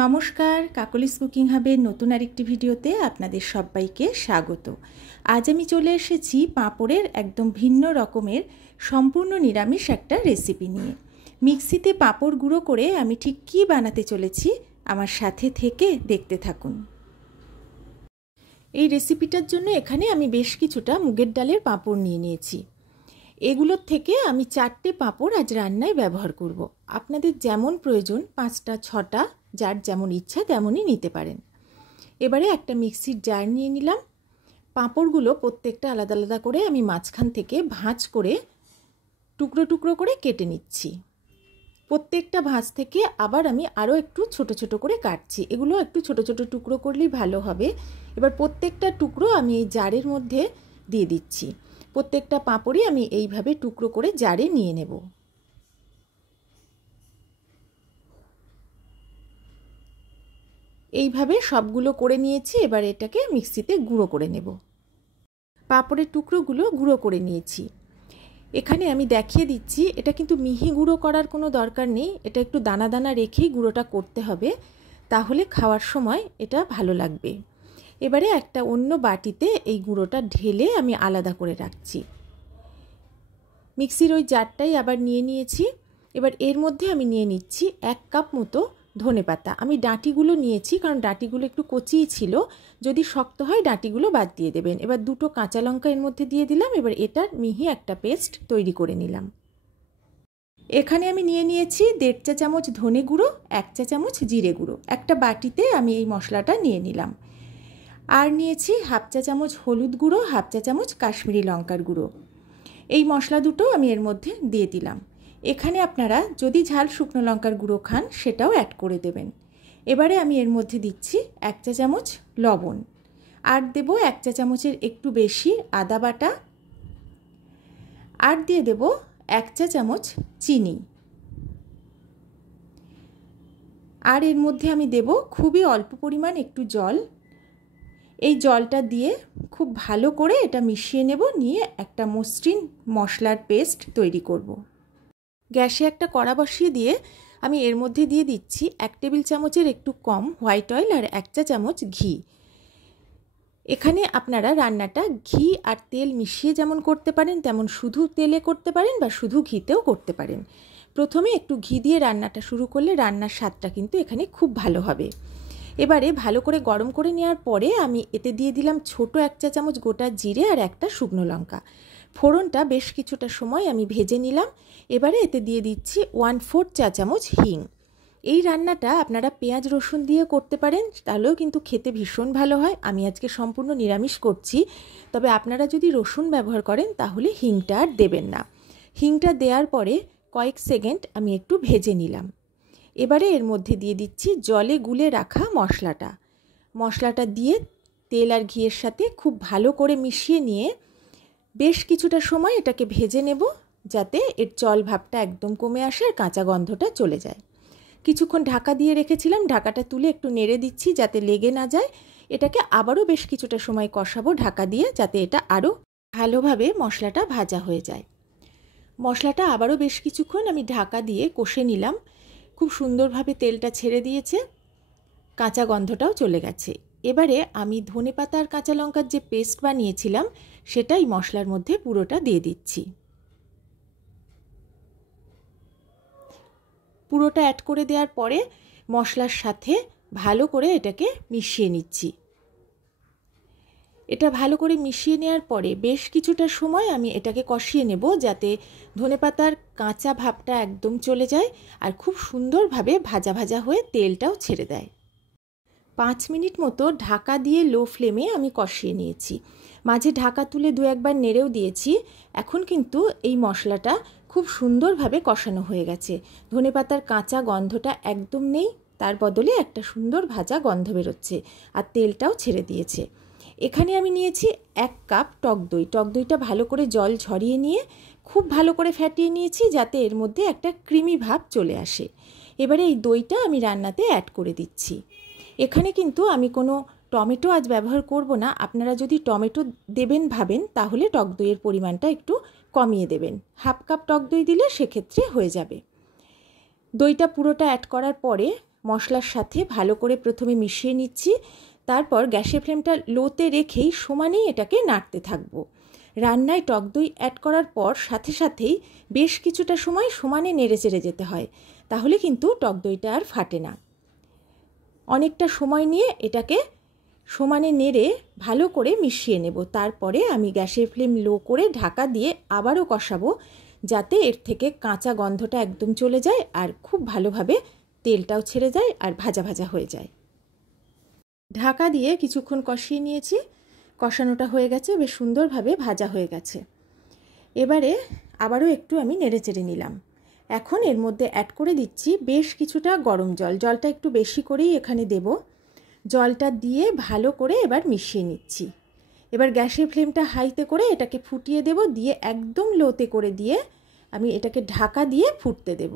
নমস্কার, কাকলিস কুকিং হাবের নতুন আরেকটি ভিডিওতে আপনাদের সবাইকে স্বাগত। আজ আমি চলে এসেছি পাঁপড়ের একদম ভিন্ন রকমের সম্পূর্ণ নিরামিষ একটা রেসিপি নিয়ে। মিক্সিতে পাঁপড় গুঁড়ো করে আমি ঠিক কী বানাতে চলেছি আমার সাথে থেকে দেখতে থাকুন। এই রেসিপিটার জন্য এখানে আমি বেশ কিছুটা মুগের ডালের পাঁপড় নিয়ে নিয়েছি। এগুলোর থেকে আমি 4টে পাঁপড় আজ রান্নায় ব্যবহার করব। আপনাদের যেমন প্রয়োজন 5টা 6টা যার যেমন ইচ্ছা তেমনই নিতে পারেন। এবারে একটা মিক্সির জার নিয়ে নিলাম। পাঁপড়গুলো প্রত্যেকটা আলাদা আলাদা করে আমি মাঝখান থেকে ভাঁজ করে টুকরো টুকরো করে কেটে নিচ্ছি। প্রত্যেকটা ভাঁজ থেকে আবার আমি আরও একটু ছোট ছোট করে কাটছি। এগুলো একটু ছোট ছোট টুকরো করলেই ভালো হবে। এবার প্রত্যেকটা টুকরো আমি এই জারের মধ্যে দিয়ে দিচ্ছি। প্রত্যেকটা পাঁপড়ই আমি এইভাবে টুকরো করে জারে নিয়ে নেব। এইভাবে সবগুলো করে নিয়েছি। এবার এটাকে মিক্সিতে গুঁড়ো করে নেব। পাঁপড়ের টুকরোগুলো গুঁড়ো করে নিয়েছি। এখানে আমি দেখিয়ে দিচ্ছি, এটা কিন্তু মিহি গুঁড়ো করার কোনো দরকার নেই। এটা একটু দানা দানা রেখেই গুঁড়োটা করতে হবে, তাহলে খাওয়ার সময় এটা ভালো লাগবে। এবারে একটা অন্য বাটিতে এই গুঁড়োটা ঢেলে আমি আলাদা করে রাখছি। মিক্সির ওই জারটাই আবার নিয়ে নিয়েছি। এবার এর মধ্যে আমি নিয়ে নিচ্ছি 1 কাপ মতো ধনেপাতা। আমি ডাঁটিগুলো নিয়েছি কারণ ডাঁটিগুলো একটু কচিই ছিল। যদি শক্ত হয় ডাঁটিগুলো বাদ দিয়ে দেবেন। এবার 2টো কাঁচা লঙ্কা এর মধ্যে দিয়ে দিলাম। এবার এটার মিহি একটা পেস্ট তৈরি করে নিলাম। এখানে আমি নিয়ে নিয়েছি 1.5 চা চামচ ধনে গুঁড়ো, 1 চা চামচ জিরে গুঁড়ো। একটা বাটিতে আমি এই মশলাটা নিয়ে নিলাম। আর নিয়েছি 1/2 চা চামচ হলুদ গুঁড়ো, 1/2 চা চামচ কাশ্মীরি লঙ্কার গুঁড়ো। এই মশলা দুটো আমি এর মধ্যে দিয়ে দিলাম। এখানে আপনারা যদি ঝাল শুকনো লঙ্কার গুঁড়ো খান সেটাও অ্যাড করে দেবেন। এবারে আমি এর মধ্যে দিচ্ছি 1 চা চামচ লবণ, আর দেব 1 চা চামচের একটু বেশি আদা বাটা, আর দিয়ে দেব 1 চা চামচ চিনি। আর এর মধ্যে আমি দেব খুবই অল্প পরিমাণ একটু জল। এই জলটা দিয়ে খুব ভালো করে এটা মিশিয়ে নেব, নিয়ে একটা মসৃণ মশলার পেস্ট তৈরি করব। গ্যাসে একটা কড়া বসিয়ে দিয়ে আমি এর মধ্যে দিয়ে দিচ্ছি 1 টেবিল চামচের একটু কম হোয়াইট অয়েল আর 1 চা চামচ ঘি। এখানে আপনারা রান্নাটা ঘি আর তেল মিশিয়ে যেমন করতে পারেন তেমন শুধু তেলে করতে পারেন বা শুধু ঘিতেও করতে পারেন। প্রথমে একটু ঘি দিয়ে রান্নাটা শুরু করলে রান্নার স্বাদটা কিন্তু এখানে খুব ভালো হবে। এবারে ভালো করে গরম করে নেওয়ার পরে আমি এতে দিয়ে দিলাম ছোট 1 চা চামচ গোটা জিরে আর একটা শুকনো লঙ্কা। ফোড়নটা বেশ কিছুটা সময় আমি ভেজে নিলাম। এবারে এতে দিয়ে দিচ্ছি 1/4 চা চামচ হিং। এই রান্নাটা আপনারা পেঁয়াজ রসুন দিয়ে করতে পারেন, তাহলেও কিন্তু খেতে ভীষণ ভালো হয়। আমি আজকে সম্পূর্ণ নিরামিষ করছি, তবে আপনারা যদি রসুন ব্যবহার করেন তাহলে হিংটা আর দেবেন না। হিংটা দেওয়ার পরে কয়েক সেকেন্ড আমি একটু ভেজে নিলাম। এবারে এর মধ্যে দিয়ে দিচ্ছি জলে গুলে রাখা মশলাটা দিয়ে তেল আর ঘিয়ের সাথে খুব ভালো করে মিশিয়ে নিয়ে বেশ কিছুটা সময় এটাকে ভেজে নেব, যাতে এর জল ভাবটা একদম কমে আসে আর কাঁচা গন্ধটা চলে যায়। কিছুক্ষণ ঢাকা দিয়ে রেখেছিলাম, ঢাকাটা তুলে একটু নেড়ে দিচ্ছি যাতে লেগে না যায়। এটাকে আবারও বেশ কিছুটা সময় কষাবো ঢাকা দিয়ে, যাতে এটা আরও ভালোভাবে মশলাটা ভাজা হয়ে যায়। মশলাটা আবারও বেশ কিছুক্ষণ আমি ঢাকা দিয়ে কষে নিলাম। খুব সুন্দরভাবে তেলটা ছেড়ে দিয়েছে, কাঁচা গন্ধটাও চলে গেছে। এবারে আমি ধনেপাতা আর কাঁচা লঙ্কার যে পেস্ট বানিয়েছিলাম সেটাই মশলার মধ্যে পুরোটা দিয়ে দিচ্ছি। পুরোটা অ্যাড করে দেওয়ার পরে মশলার সাথে ভালো করে এটাকে মিশিয়ে নিচ্ছি। এটা ভালো করে মিশিয়ে নেওয়ার পরে বেশ কিছুটা সময় আমি এটাকে কষিয়ে নেব, যাতে ধনেপাতার কাঁচা ভাবটা একদম চলে যায় আর খুব সুন্দরভাবে ভাজা ভাজা হয়ে তেলটাও ছেড়ে দেয়। 5 মিনিট মতো ঢাকা দিয়ে লো ফ্লেমে আমি কষিয়ে নিয়েছি। মাঝে ঢাকা তুলে 2-1 নেড়েও দিয়েছি। এখন কিন্তু এই মশলাটা খুব সুন্দরভাবে কষানো হয়ে গেছে। ধনেপাতার কাঁচা গন্ধটা একদম নেই, তার বদলে একটা সুন্দর ভাজা গন্ধ বেরোচ্ছে আর তেলটাও ছেড়ে দিয়েছে। এখানে আমি নিয়েছি 1 কাপ টক দই। টক দইটা ভালো করে জল ঝরিয়ে নিয়ে খুব ভালো করে ফ্যাটিয়ে নিয়েছি, যাতে এর মধ্যে একটা ক্রিমি ভাব চলে আসে। এবারে এই দইটা আমি রান্নাতে অ্যাড করে দিচ্ছি। এখানে কিন্তু আমি কোনো টমেটো আজ ব্যবহার করব না। আপনারা যদি টমেটো দেবেন ভাবেন তাহলে টক দইয়ের পরিমাণটা একটু কমিয়ে দেবেন। 1/2 কাপ টক দই দিলে সেক্ষেত্রে হয়ে যাবে। দইটা পুরোটা অ্যাড করার পরে মশলার সাথে ভালো করে প্রথমে মিশিয়ে নিচ্ছি। তারপর গ্যাসের ফ্লেমটা লোতে রেখেই সমানেই এটাকে নাড়তে থাকবো। রান্নায় টক দই অ্যাড করার পর সাথে সাথেই বেশ কিছুটা সময় সমানে নেড়ে চেড়ে যেতে হয়, তাহলে কিন্তু টক দইটা আর ফাটে না। অনেকটা সময় নিয়ে এটাকে সমানে নেড়ে ভালো করে মিশিয়ে নেব। তারপরে আমি গ্যাসের ফ্লেম লো করে ঢাকা দিয়ে আবারও কষাবো, যাতে এর থেকে কাঁচা গন্ধটা একদম চলে যায় আর খুব ভালোভাবে তেলটাও ছেড়ে যায় আর ভাজা ভাজা হয়ে যায়। ঢাকা দিয়ে কিছুক্ষণ কষিয়ে নিয়েছি, কষানোটা হয়ে গেছে, বেশ সুন্দরভাবে ভাজা হয়ে গেছে। এবারে আবারও একটু আমি নেড়ে চেড়ে নিলাম। এখন এর মধ্যে অ্যাড করে দিচ্ছি বেশ কিছুটা গরম জল। জলটা একটু বেশি করেই এখানে দেব। জলটা দিয়ে ভালো করে এবার মিশিয়ে নিচ্ছি। এবার গ্যাসের ফ্লেমটা হাইতে করে এটাকে ফুটিয়ে দেব, দিয়ে একদম লোতে করে দিয়ে আমি এটাকে ঢাকা দিয়ে ফুটতে দেব।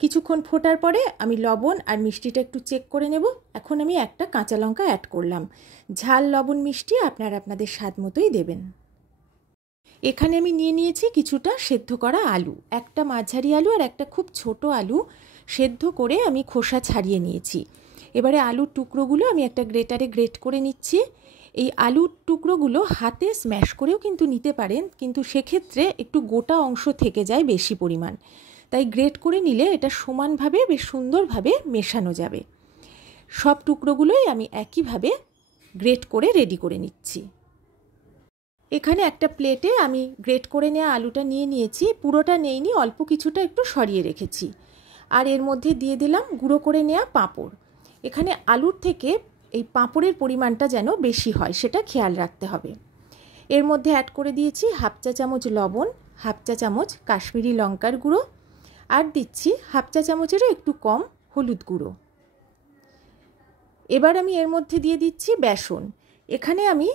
কিছুক্ষণ ফোটার পরে আমি লবণ আর মিষ্টিটা একটু চেক করে নেব। এখন আমি একটা কাঁচা লঙ্কা অ্যাড করলাম। ঝাল, লবণ, মিষ্টি আপনারা আপনাদের স্বাদ মতোই দেবেন। এখানে আমি নিয়ে নিয়েছি কিছুটা সেদ্ধ করা আলু, একটা মাঝারি আলু আর একটা খুব ছোট আলু সেদ্ধ করে আমি খোসা ছাড়িয়ে নিয়েছি। এবারে আলুর টুকরোগুলো আমি একটা গ্রেটারে গ্রেট করে নিচ্ছি। এই আলুর টুকরোগুলো হাতে স্ম্যাশ করেও কিন্তু নিতে পারেন, কিন্তু সেক্ষেত্রে একটু গোটা অংশ থেকে যায় বেশি পরিমাণ, তাই গ্রেট করে নিলে এটা সমানভাবে বেশ সুন্দরভাবে মেশানো যাবে। সব টুকরোগুলোই আমি একইভাবে গ্রেট করে রেডি করে নিচ্ছি। এখানে একটা প্লেটে আমি গ্রেট করে নেওয়া আলুটা নিয়ে নিয়েছি, পুরোটা নেইনি, অল্প কিছুটা একটু সরিয়ে রেখেছি। আর এর মধ্যে দিয়ে দিলাম গুঁড়ো করে নেওয়া পাঁপড়। এখানে আলুর থেকে এই পাঁপড়ের পরিমাণটা যেন বেশি হয় সেটা খেয়াল রাখতে হবে। এর মধ্যে অ্যাড করে দিয়েছি হাফ চা চামচ লবণ, হাফ চা চামচ কাশ্মীরি লঙ্কার গুঁড়ো, আর দিচ্ছি হাফ চা চামচেরও একটু কম হলুদ গুঁড়ো। এবার আমি এর মধ্যে দিয়ে দিচ্ছি বেসন। এখানে আমি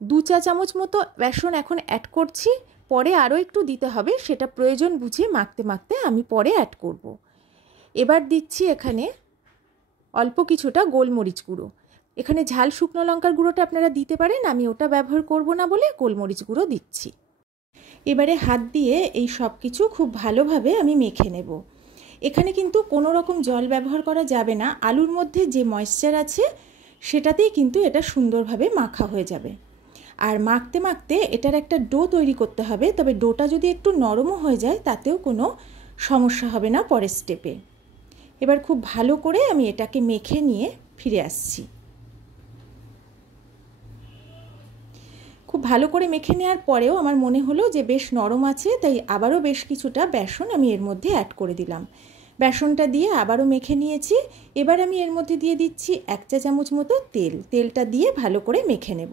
2 চা চামচ মতো বেসন এখন অ্যাড করছি, পরে আরও একটু দিতে হবে, সেটা প্রয়োজন বুঝে মাখতে মাখতে আমি পরে অ্যাড করব। এবার দিচ্ছি এখানে অল্প কিছুটা গোলমরিচ গুঁড়ো। এখানে ঝাল শুকনো লঙ্কার গুঁড়োটা আপনারা দিতে পারেন, আমি ওটা ব্যবহার করব না বলে গোলমরিচ গুঁড়ো দিচ্ছি। এবারে হাত দিয়ে এই সব কিছু খুব ভালোভাবে আমি মেখে নেব। এখানে কিন্তু কোনো রকম জল ব্যবহার করা যাবে না, আলুর মধ্যে যে ময়েশ্চার আছে সেটাতেই কিন্তু এটা সুন্দরভাবে মাখা হয়ে যাবে। আর মাখতে মাখতে এটার একটা ডো তৈরি করতে হবে, তবে ডোটা যদি একটু নরমও হয়ে যায় তাতেও কোনো সমস্যা হবে না পরের স্টেপে। এবার খুব ভালো করে আমি এটাকে মেখে নিয়ে ফিরে আসছি। খুব ভালো করে মেখে নেওয়ার পরেও আমার মনে হলো যে বেশ নরম আছে, তাই আবারও বেশ কিছুটা বেসন আমি এর মধ্যে অ্যাড করে দিলাম। বেসনটা দিয়ে আবারও মেখে নিয়েছি। এবার আমি এর মধ্যে দিয়ে দিচ্ছি 1 চা চামচ মতো তেল। তেলটা দিয়ে ভালো করে মেখে নেব।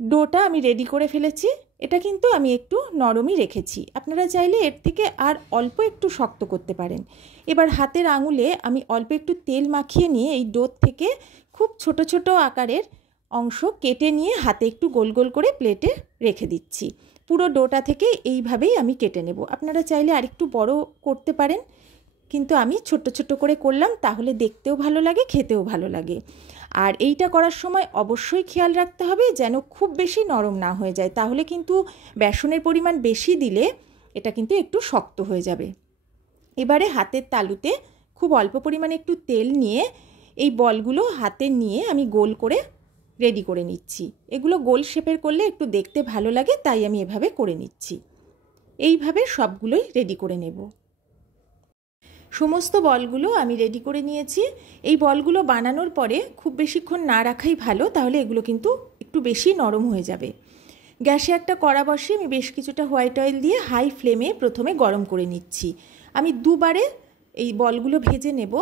ডোটা আমি রেডি করে ফেলেছি। এটা কিন্তু আমি একটু নরমই রেখেছি, আপনারা চাইলে এর থেকে আর অল্প একটু শক্ত করতে পারেন। এবার হাতের আঙুলে আমি অল্প একটু তেল মাখিয়ে নিয়ে এই ডো থেকে খুব ছোট ছোট আকারের অংশ কেটে নিয়ে হাতে একটু গোল গোল করে প্লেটে রেখে দিচ্ছি। পুরো ডোটা থেকে এইভাবেই আমি কেটে নেব। আপনারা চাইলে আরেকটু বড় করতে পারেন, কিন্তু আমি ছোট্ট ছোট্ট করে করলাম, তাহলে দেখতেও ভালো লাগে, খেতেও ভালো লাগে। আর এইটা করার সময় অবশ্যই খেয়াল রাখতে হবে যেন খুব বেশি নরম না হয়ে যায়, তাহলে কিন্তু বেসনের পরিমাণ বেশি দিলে এটা কিন্তু একটু শক্ত হয়ে যাবে। এবারে হাতের তালুতে খুব অল্প পরিমাণে একটু তেল নিয়ে এই বলগুলো হাতে নিয়ে আমি গোল করে রেডি করে নিচ্ছি। এগুলো গোল শেপের করলে একটু দেখতে ভালো লাগে, তাই আমি এভাবে করে নিচ্ছি। এইভাবে সবগুলোই রেডি করে নেব। সমস্ত বলগুলো আমি রেডি করে নিয়েছি। এই বলগুলো বানানোর পরে খুব বেশিক্ষণ না রাখাই ভালো, তাহলে এগুলো কিন্তু একটু বেশি নরম হয়ে যাবে। গ্যাসে একটা কড়া বসিয়ে আমি বেশ কিছুটা হোয়াইট অয়েল দিয়ে হাই ফ্লেমে প্রথমে গরম করে নিচ্ছি। আমি দুবারে এই বলগুলো ভেজে নেব,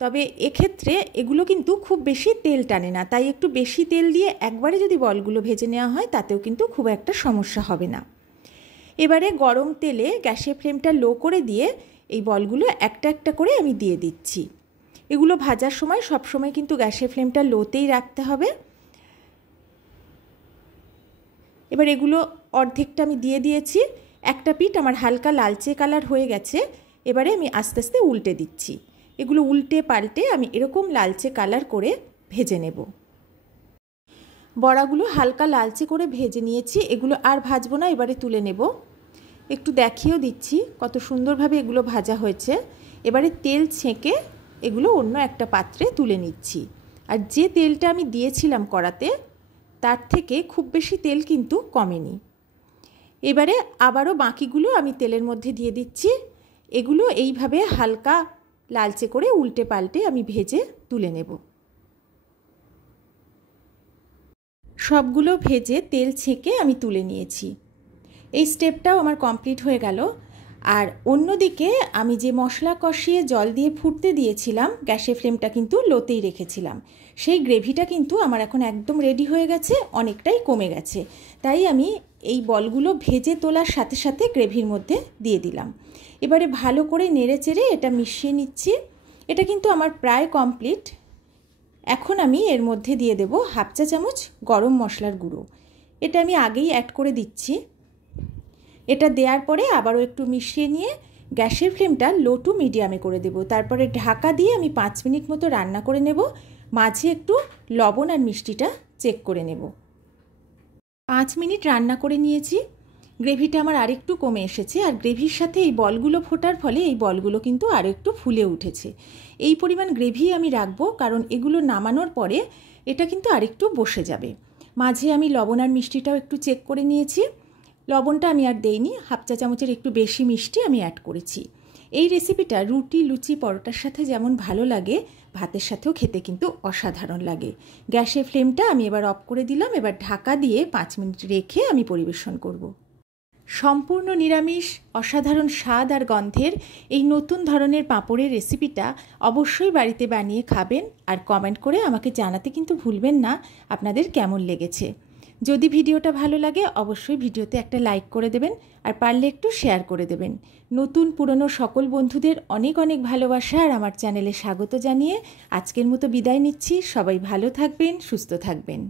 তবে এক্ষেত্রে এগুলো কিন্তু খুব বেশি তেল টানে না, তাই একটু বেশি তেল দিয়ে একবারে যদি বলগুলো ভেজে নেওয়া হয় তাতেও কিন্তু খুব একটা সমস্যা হবে না। এবারে গরম তেলে গ্যাসের ফ্লেমটা লো করে দিয়ে এই বলগুলো একটা একটা করে আমি দিয়ে দিচ্ছি। এগুলো ভাজার সময় সবসময় কিন্তু গ্যাসের ফ্লেমটা লোতেই রাখতে হবে। এবার এগুলো অর্ধেকটা আমি দিয়ে দিয়েছি। একটা পিঠ আমার হালকা লালচে কালার হয়ে গেছে। এবারে আমি আস্তে আস্তে উল্টে দিচ্ছি। এগুলো উল্টে পাল্টে আমি এরকম লালচে কালার করে ভেজে নেব। বড়াগুলো হালকা লালচে করে ভেজে নিয়েছি, এগুলো আর ভাজবো না, এবারে তুলে নেব। একটু দেখিয়েও দিচ্ছি কত সুন্দরভাবে এগুলো ভাজা হয়েছে। এবারে তেল ছেঁকে এগুলো অন্য একটা পাত্রে তুলে নিচ্ছি। আর যে তেলটা আমি দিয়েছিলাম কড়াতে তার থেকে খুব বেশি তেল কিন্তু কমেনি। এবারে আবারও বাকিগুলো আমি তেলের মধ্যে দিয়ে দিচ্ছি। এগুলো এইভাবে হালকা লালচে করে উল্টে পাল্টে আমি ভেজে তুলে নেব। সবগুলো ভেজে তেল ছেঁকে আমি তুলে নিয়েছি। এই স্টেপটাও আমার কমপ্লিট হয়ে গেল। আর অন্যদিকে আমি যে মশলা কষিয়ে জল দিয়ে ফুটতে দিয়েছিলাম, গ্যাসের ফ্লেমটা কিন্তু লোতেই রেখেছিলাম, সেই গ্রেভিটা কিন্তু আমার এখন একদম রেডি হয়ে গেছে, অনেকটাই কমে গেছে। তাই আমি এই বলগুলো ভেজে তোলার সাথে সাথে গ্রেভির মধ্যে দিয়ে দিলাম। এবারে ভালো করে নেড়ে চেড়ে এটা মিশিয়ে নিচ্ছি। এটা কিন্তু আমার প্রায় কমপ্লিট। এখন আমি এর মধ্যে দিয়ে দেব হাফ চা চামচ গরম মশলার গুঁড়ো। এটা আমি আগেই অ্যাড করে দিচ্ছি। এটা দেওয়ার পরে আবারও একটু মিশিয়ে নিয়ে গ্যাসের ফ্লেমটা লো টু মিডিয়ামে করে দেব। তারপরে ঢাকা দিয়ে আমি 5 মিনিট মতো রান্না করে নেব। মাঝে একটু লবণ আর মিষ্টিটা চেক করে নেব। 5 মিনিট রান্না করে নিয়েছি। গ্রেভিটা আমার আরেকটু কমে এসেছে, আর গ্রেভির সাথে এই বলগুলো ফোটার ফলে এই বলগুলো কিন্তু আরেকটু ফুলে উঠেছে। এই পরিমাণ গ্রেভি আমি রাখবো, কারণ এগুলো নামানোর পরে এটা কিন্তু আরেকটু বসে যাবে। মাঝে আমি লবণ আর মিষ্টিটাও একটু চেক করে নিয়েছি। লবণটা আমি আর দেইনি, হাফ চা চামচের একটু বেশি মিষ্টি আমি অ্যাড করেছি। এই রেসিপিটা রুটি, লুচি, পরোটার সাথে যেমন ভালো লাগে, ভাতের সাথেও খেতে কিন্তু অসাধারণ লাগে। গ্যাসের ফ্লেমটা আমি এবার অফ করে দিলাম। এবার ঢাকা দিয়ে 5 মিনিট রেখে আমি পরিবেশন করব। সম্পূর্ণ নিরামিষ, অসাধারণ স্বাদ আর গন্ধের এই নতুন ধরনের পাঁপড়ের রেসিপিটা অবশ্যই বাড়িতে বানিয়ে খাবেন, আর কমেন্ট করে আমাকে জানাতে কিন্তু ভুলবেন না আপনাদের কেমন লেগেছে। যদি ভিডিওটা ভালো লাগে অবশ্যই ভিডিওতে একটা লাইক করে দেবেন, আর পারলে একটু শেয়ার করে দেবেন। নতুন পুরনো সকল বন্ধুদের অনেক অনেক ভালোবাসা আর আমার চ্যানেলে স্বাগত জানিয়ে আজকের মতো বিদায় নিচ্ছি। সবাই ভালো থাকবেন, সুস্থ থাকবেন।